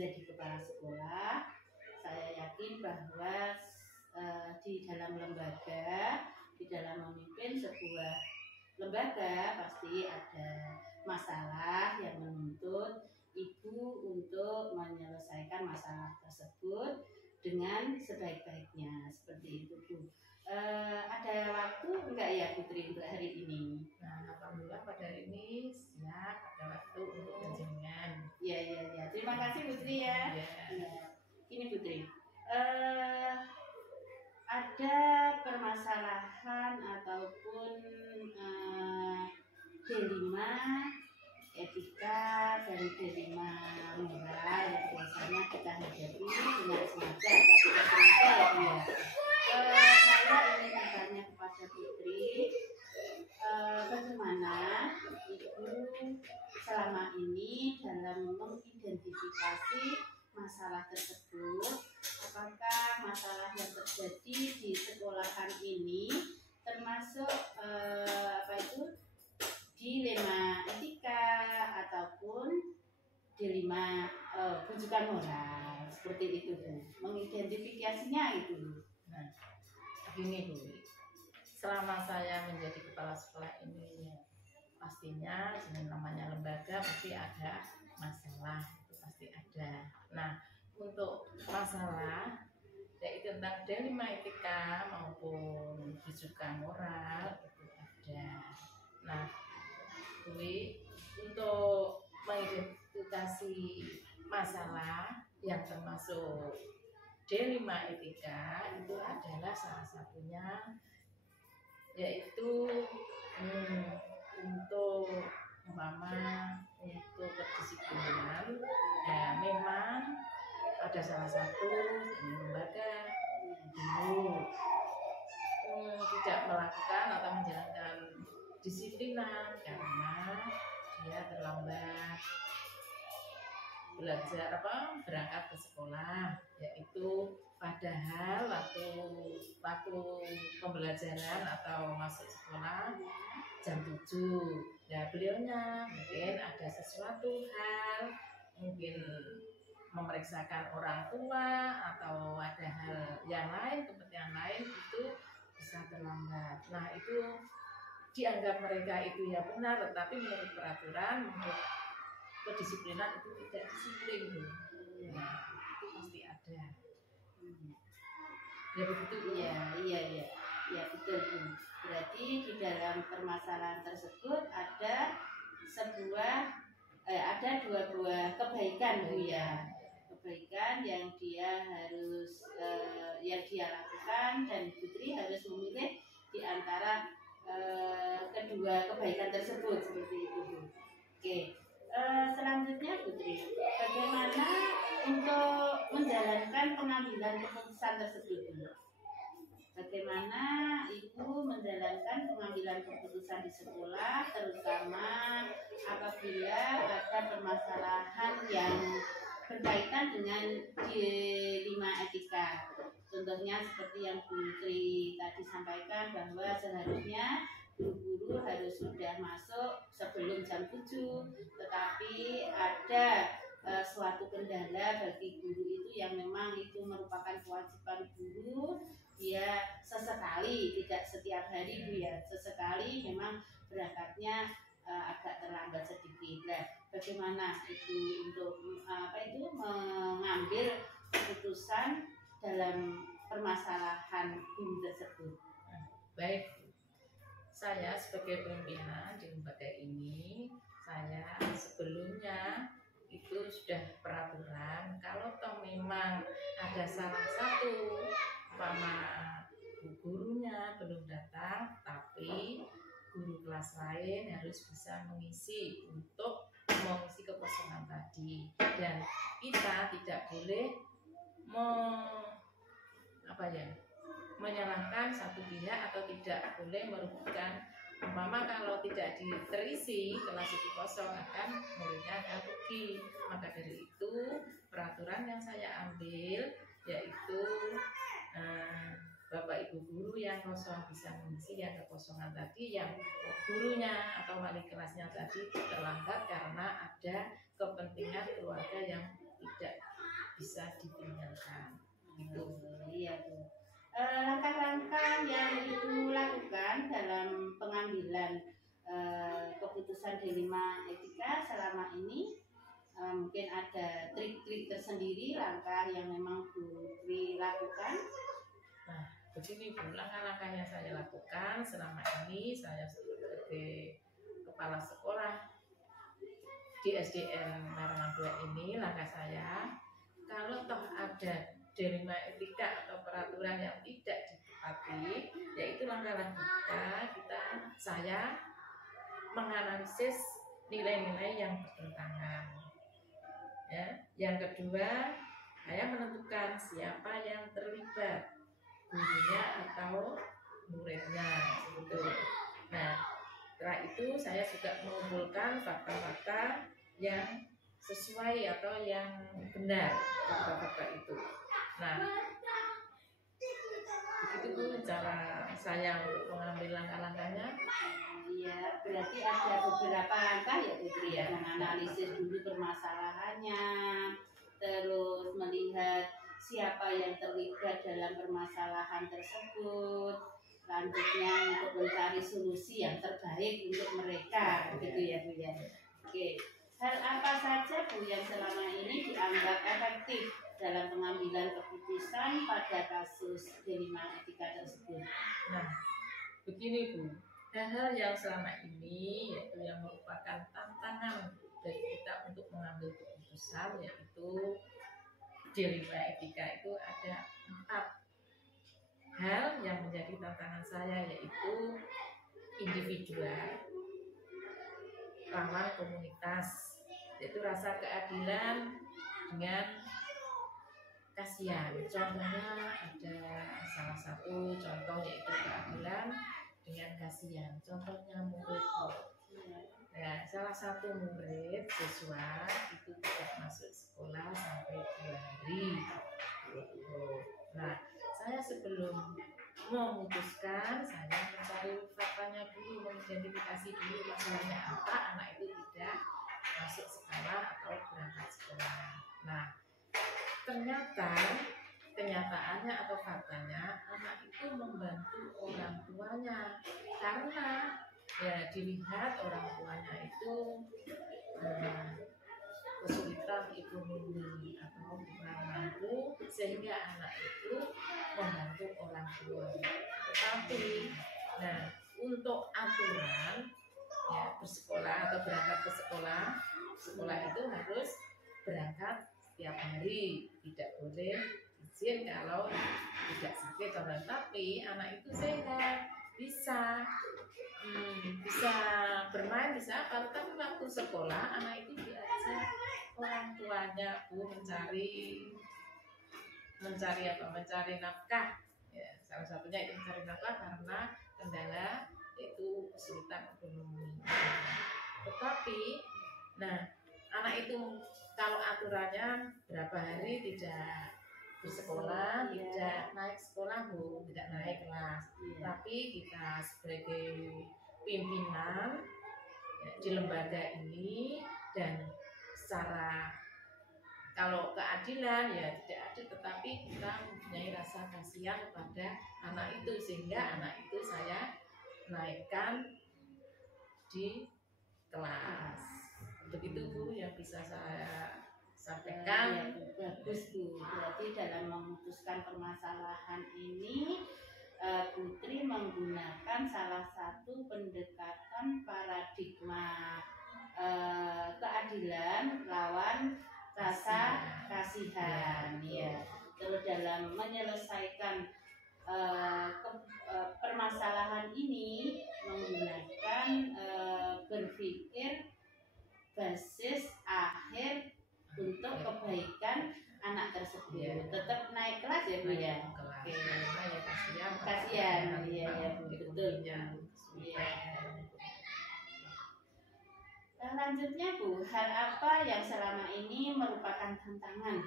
menjadi kepala sekolah, saya yakin bahwa di dalam lembaga, di dalam memimpin sebuah lembaga pasti ada masalah yang menuntut ibu untuk menyelesaikan masalah tersebut dengan sebaik-baiknya, seperti itu Bu. Ada waktu enggak ya Putri untuk hari ini? Nah, alhamdulillah pada hari ini siap ada waktu untuk penjenengan. Ya. Terima kasih Putri ya. Ini Putri. Ada permasalahan ataupun dilema etika dan dilema moral yang biasanya kita hadapi dengan sengaja atau tidak sengaja ya. Saya ingin bertanya kepada Putri, bagaimana Ibu selama ini dalam mengidentifikasi masalah tersebut? Apakah masalah yang terjadi di sekolahan ini termasuk dilema etika ataupun dilema rujukan moral, seperti itu Bu. Mengidentifikasinya itu. Nah, begini Bu, selama saya menjadi kepala sekolah ini ya, pastinya dengan namanya lembaga pasti ada masalah, itu pasti ada. Nah, untuk masalah yaitu tentang dilema etika maupun rujukan moral itu ada. Nah, untuk mengidentifikasi masalah yang termasuk dilema etika itu adalah salah satunya yaitu untuk untuk kedisiplinan. Ya, memang ada salah satu lembaga guru tidak melakukan atau menjalankan disiplinan karena dia terlambat berangkat ke sekolah, yaitu padahal waktu pembelajaran atau masuk sekolah jam 7. Ya, beliaunya mungkin ada sesuatu hal, mungkin memeriksakan orang tua atau ada hal yang lain, kepentingan lain, itu bisa terlambat. Nah, itu dianggap mereka itu ya benar, tetapi menurut peraturan, menurut kedisiplinan itu tidak disiplin. Nah, itu pasti ada. Ya begitu. Iya betul Bu. Berarti di dalam permasalahan tersebut ada dua buah kebaikan Bu ya. Kebaikan yang dia harus yang dia lakukan, dan Putri harus memilih di antara kedua kebaikan tersebut, seperti itu Bu. Oke. Selanjutnya Putri, bagaimana untuk menjalankan pengambilan keputusan tersebut? Bagaimana Ibu menjalankan pengambilan keputusan di sekolah, terutama apabila ada permasalahan yang berkaitan dengan dilema etika? Contohnya seperti yang Putri tadi sampaikan, bahwa seharusnya guru-guru harus sudah masuk sebelum jam 7, tetapi ada suatu kendala bagi guru itu yang memang itu merupakan kewajiban guru. Dia sesekali, tidak setiap hari Bu ya, sesekali memang berangkatnya agak terlambat sedikit. Nah, bagaimana itu untuk mengambil keputusan dalam permasalahan guru tersebut? Baik, saya sebagai pimpinan di lembaga ini, saya sebelumnya itu sudah peraturan kalau toh memang ada salah satu gurunya belum datang, tapi guru kelas lain harus bisa mengisi kekosongan tadi, dan kita tidak boleh menyalahkan satu pihak atau tidak boleh merugikan. Umpama kalau tidak terisi kelas itu kosong, akan muridnya akan rugi. Maka dari itu peraturan yang saya ambil yaitu Bapak Ibu guru yang kosong bisa mengisi yang kekosongan tadi, yang gurunya atau wali kelasnya tadi terlambat karena ada kepentingan keluarga yang tidak bisa ditinggalkan. Gitu. Iya Bu. Langkah-langkah yang Ibu lakukan dalam pengambilan keputusan dilema etika selama ini, mungkin ada trik-trik tersendiri, langkah yang memang Bu Tri lakukan. Nah, begini Bu, langkah-langkah yang saya lakukan selama ini, saya sebagai kepala sekolah di SDN Marangan 2 ini, langkah saya, kalau toh ada dilema etika atau peraturan yang tidak ditepati, yaitu langkah-langkah saya menganalisis nilai-nilai yang bertentangan. Ya, yang kedua, saya menentukan siapa yang terlibat, gurunya atau muridnya, gitu. Nah, setelah itu saya juga mengumpulkan fakta-fakta yang sesuai atau yang benar, fakta-fakta itu. Nah, begitu Bu cara saya untuk mengambil langkah-langkahnya. Iya, berarti ada beberapa langkah ya Putri ya, menganalisis dulu permasalahannya, terus melihat siapa yang terlibat dalam permasalahan tersebut, selanjutnya untuk mencari solusi yang terbaik untuk mereka, begitu ya Bu ya. Oke, hal apa saja Bu yang selama ini dianggap efektif dalam pengambilan keputusan pada kasus dilema etika tersebut? Nah, begini Bu, hal-hal yang selama ini yaitu yang merupakan tantangan dari kita untuk mengambil keputusan, yaitu dilema etika itu ada 4 hal yang menjadi tantangan saya, yaitu individual, lawan komunitas, yaitu rasa keadilan dengan kasihan. Contohnya ada salah satu contoh yaitu keadilan dengan kasihan. Contohnya murid. Nah, salah satu murid siswa itu tidak masuk sekolah sampai 2 hari. Nah, saya sebelum memutuskan, saya mencari faktanya dulu, mengidentifikasi dulu masalahnya apa, anak itu tidak masuk sekolah atau berangkat sekolah. Nah, ternyata kenyataannya atau faktanya, anak itu membantu orang tuanya karena ya dilihat orang tuanya itu kesulitan ekonomi atau kurang mampu, sehingga anak itu membantu orang tua. Tetapi, nah untuk aturan ya bersekolah atau berangkat ke sekolah, sekolah itu harus berangkat setiap hari, tidak boleh izin kalau tidak sakit. Tapi anak itu sehat, bisa bermain, bisa apa, tapi waktu sekolah anak itu diajak orang tuanya Bu mencari nafkah ya, salah satunya itu mencari nafkah karena kendala itu kesulitan ekonomi. Tetapi nah anak itu kalau aturannya berapa hari tidak bersekolah, tidak naik sekolah Bu, tidak naik kelas. Tapi kita sebagai pimpinan ya, di lembaga ini, dan secara kalau keadilan ya tidak adil, tetapi kita mempunyai rasa kasihan kepada anak itu, sehingga anak itu saya naikkan di kelas. Begitu Bu yang bisa saya sampaikan. Bagus Bu, berarti dalam memutuskan permasalahan ini Putri menggunakan salah satu pendekatan paradigma keadilan lawan rasa kasihan ya. Terus dalam menyelesaikan permasalahan ini menggunakan berpikir basis akhir untuk kebaikan anak tersebut. Tetap naik kelas ya Bu ya. Oke. Kasihan, iya ya Bu, betul. Selanjutnya Bu, hal apa yang selama ini merupakan tantangan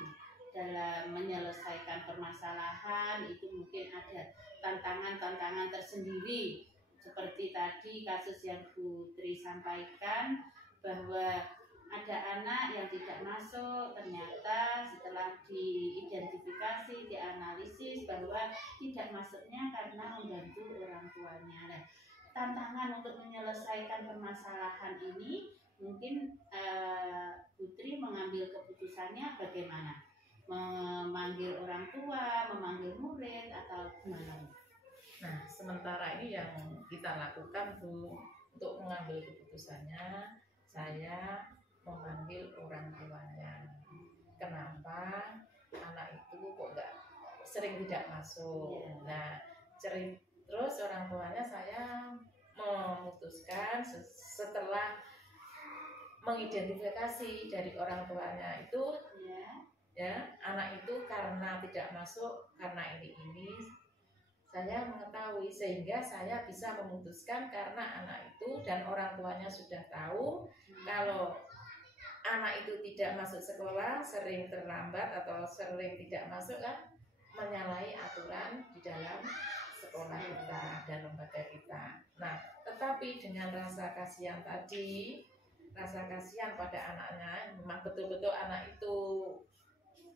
dalam menyelesaikan permasalahan? Itu mungkin ada tantangan-tantangan tersendiri, seperti tadi kasus yang Bu Tri sampaikan, bahwa ada anak yang tidak masuk, ternyata setelah setelah diidentifikasi, dianalisis bahwa tidak masuknya karena membantu orang tuanya. Nah, tantangan untuk menyelesaikan permasalahan ini mungkin Putri mengambil keputusannya bagaimana? Memanggil orang tua, memanggil murid, atau gimana? Nah, sementara ini yang kita lakukan Bu, untuk mengambil keputusannya, saya memanggil orang tuanya. Kenapa anak itu kok nggak sering tidak masuk? Nah, terus orang tuanya saya memutuskan setelah mengidentifikasi dari orang tuanya itu, ya anak itu karena tidak masuk karena ini saya mengetahui, sehingga saya bisa memutuskan karena anak itu dan orang tuanya sudah tahu kalau anak itu tidak masuk sekolah, sering terlambat atau sering tidak masuk kan menyalahi aturan di dalam sekolah kita dan lembaga kita. Nah, tetapi dengan rasa kasihan tadi, rasa kasihan pada anaknya, memang betul-betul anak itu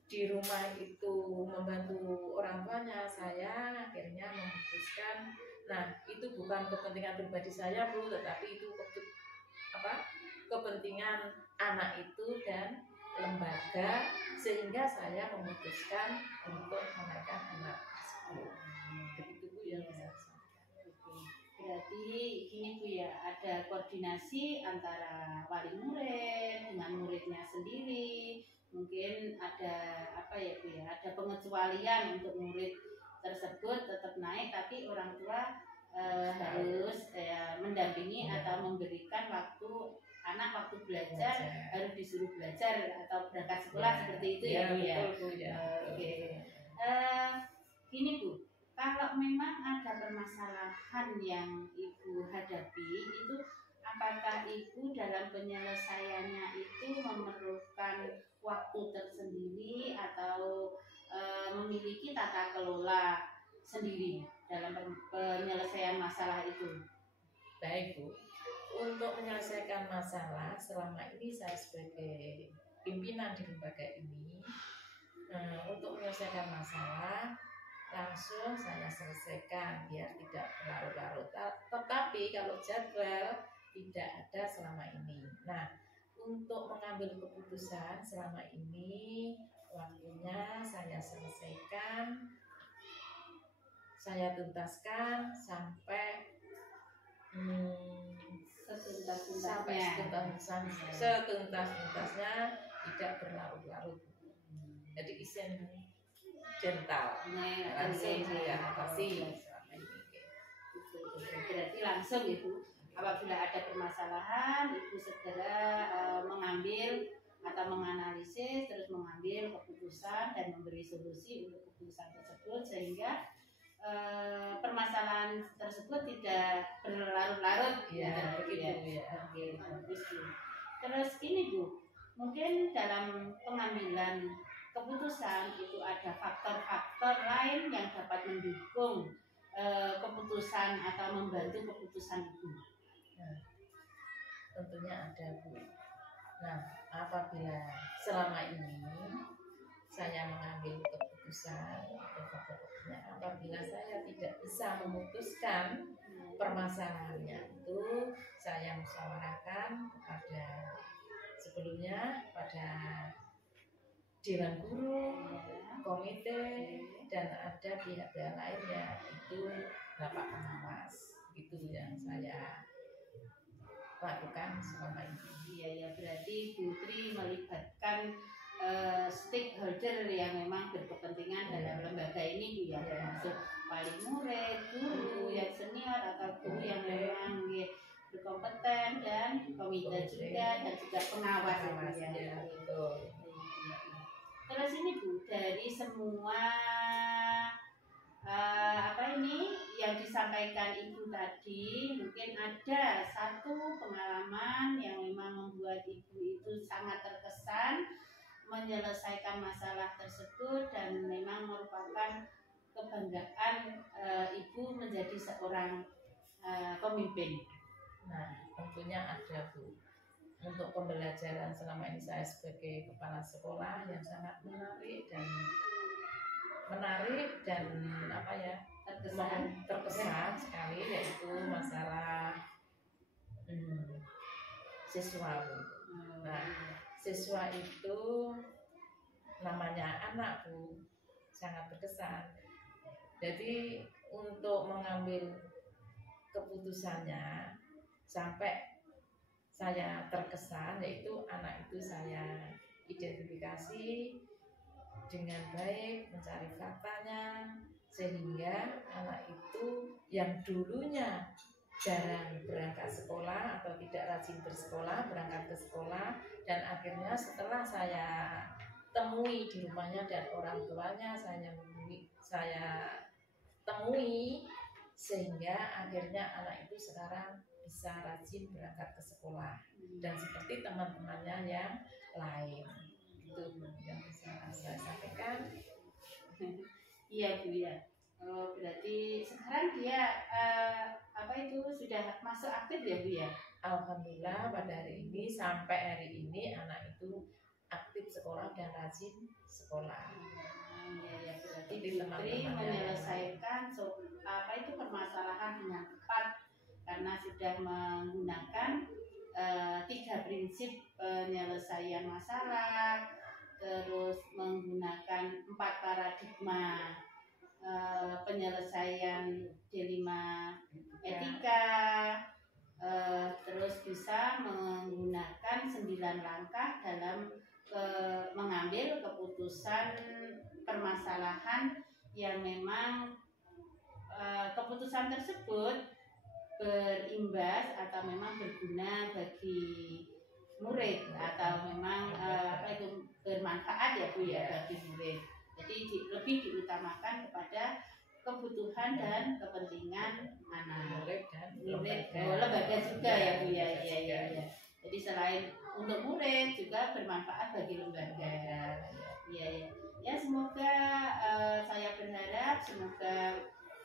di rumah itu membantu orang tuanya, saya akhirnya memutuskan, nah itu bukan kepentingan pribadi saya Bu, tetapi itu kepentingan anak itu dan lembaga, sehingga saya memutuskan untuk menaikkan anak tersebut. Begitu Bu yang saya sampaikan. Berarti gini Bu ya, ada koordinasi antara wali murid dengan muridnya sendiri. Mungkin ada Bu ya, ada pengecualian untuk murid tersebut tetap naik, tapi orang tua harus mendampingi atau memberikan waktu anak waktu belajar, harus disuruh belajar atau berangkat sekolah seperti itu ya Bu ya. Oke. Gini Bu, kalau memang ada permasalahan yang Ibu hadapi itu, apakah Ibu dalam penyelesaiannya itu memerlukan waktu tersendiri atau memiliki tata kelola sendiri dalam penyelesaian masalah itu? Baik Bu, untuk menyelesaikan masalah selama ini saya sebagai pimpinan di lembaga ini, untuk menyelesaikan masalah langsung saya selesaikan biar tidak berlarut-larut. Tetapi kalau jadwal tidak ada selama ini. Nah, untuk mengambil keputusan selama ini waktunya saya selesaikan, saya tuntaskan sampai setuntas-tuntasnya, tidak berlarut-larut. Jadi isen gental, langsung saya atasi. Berarti langsung Ibu, apabila ada permasalahan, Ibu segera mengambil atau menganalisis, terus mengambil keputusan dan memberi solusi untuk keputusan tersebut, sehingga permasalahan tersebut tidak berlarut-larut. Ya, begitu ya. Oke, bagus Bu. Terus gini Bu, mungkin dalam pengambilan keputusan itu ada faktor-faktor lain yang dapat mendukung keputusan atau membantu keputusan Ibu. Nah, tentunya ada Bu. Nah, apabila selama ini saya mengambil keputusan, apabila saya tidak bisa memutuskan permasalahannya itu, saya musyawarahkan sebelumnya pada dewan guru, komite, dan ada pihak-pihak lain yaitu bapak pengawas. Itu yang saya lakukan selama ini. Iya ya, berarti Putri melibatkan stakeholder yang memang berkepentingan dalam lembaga ini Bu ya, termasuk wali murid, guru yang senior atau guru yang memang berkompeten, dan komite juga, dan juga pengawas ya. Terus ini Bu, dari semua yang disampaikan Ibu tadi, mungkin ada satu pengalaman yang memang membuat Ibu itu sangat terkesan menyelesaikan masalah tersebut, dan memang merupakan kebanggaan Ibu menjadi seorang pemimpin. Nah, tentunya ada Bu. untuk pembelajaran selama ini saya sebagai kepala sekolah yang sangat menarik dan apa ya, terkesan sekali, yaitu masalah siswa. Nah, siswa itu namanya anak Bu, sangat berkesan. Jadi untuk mengambil keputusannya sampai saya terkesan, yaitu anak itu saya identifikasi dengan baik, mencari faktanya, sehingga anak itu yang dulunya jarang berangkat sekolah atau tidak rajin bersekolah, berangkat ke sekolah, dan akhirnya setelah saya temui di rumahnya dan orang tuanya saya temui, sehingga akhirnya anak itu sekarang bisa rajin berangkat ke sekolah dan seperti teman-temannya yang lain. Itu yang bisa saya sampaikan. Iya Bu ya. Berarti sekarang dia sudah masuk aktif ya Bu ya? Alhamdulillah pada hari ini, sampai hari ini anak itu aktif sekolah dan rajin sekolah. Ya, berarti Putri menyelesaikan permasalahan dengan tepat karena sudah menggunakan 3 prinsip penyelesaian masalah, terus menggunakan 4 paradigma penyelesaian dilema etika, terus bisa menggunakan 9 langkah dalam mengambil keputusan permasalahan yang memang keputusan tersebut berimbas atau memang berguna bagi murid atau memang bermanfaat ya Bu ya bagi murid. Jadi lebih diutamakan kepada kebutuhan dan kepentingan anak murid, lembaga juga ya Bu ya. Jadi selain untuk murid juga bermanfaat bagi lembaga. Ya semoga saya berharap semoga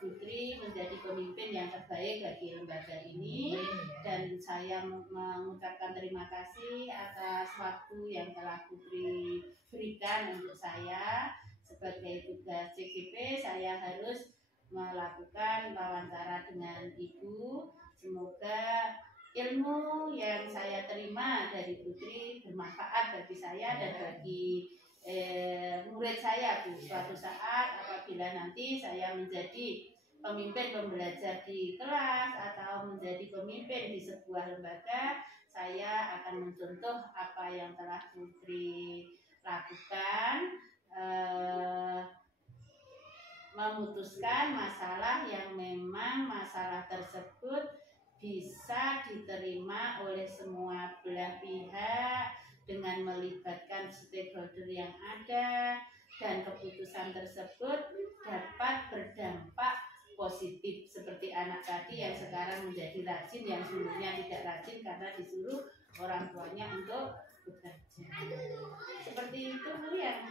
Putri menjadi pemimpin yang terbaik bagi lembaga ini, dan saya mengucapkan terima kasih atas waktu yang telah Putri berikan untuk saya. Sebagai tugas CGP saya harus melakukan wawancara dengan Ibu. Semoga ilmu yang saya terima dari Putri bermanfaat bagi saya dan bagi murid saya Bu. Suatu saat apabila nanti saya menjadi pemimpin pembelajar di kelas atau menjadi pemimpin di sebuah lembaga, saya akan mencontoh apa yang telah Putri lakukan, memutuskan masalah yang memang masalah tersebut bisa diterima oleh semua belah pihak dengan melibatkan stakeholder yang ada, dan keputusan tersebut dapat berdampak positif seperti anak tadi yang sekarang menjadi rajin, yang dulunya tidak rajin karena disuruh orang tuanya untuk bekerja. Seperti itu Bu yang